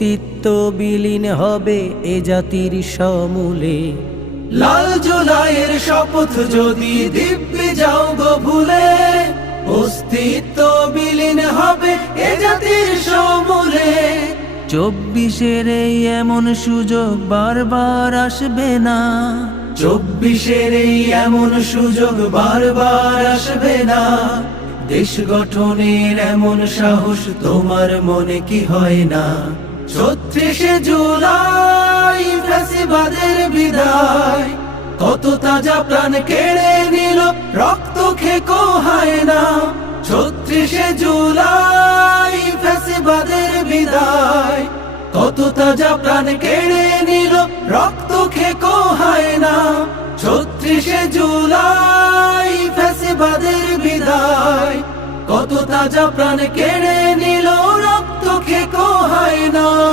অস্তিত্ব বিলীন হবে এ জাতির সমূলে। লাল জুলাইয়ের শপথ যদি দিব্যি যাও গো ভুলে, অস্তিত্ব বিলীন হবে এ জাতির সমূলে। 24-এর এই এমন সুযোগ বারবার আসবে না, 24-এর এই এমন সুযোগ বারবার আসবে না। দেশ গঠনের এমন সাহস তোমার মনে কি হয় না? 36শে জুলাই ফ্যাসিবাদের বিদায়, কত তাজা প্রাণ কেড়ে নিল রক্ত খেকো হয় না। 36শে জুলাই ফ্যাসিবাদের বিদায়, কত তাজা প্রাণ কেড়ে নিল রক্ত খেকো হয় না। 36শে জুলাই ফ্যাসিবাদের বিদায়, কত তাজা প্রাণ কেড়ে নিল রক্ত খেকো হয় না।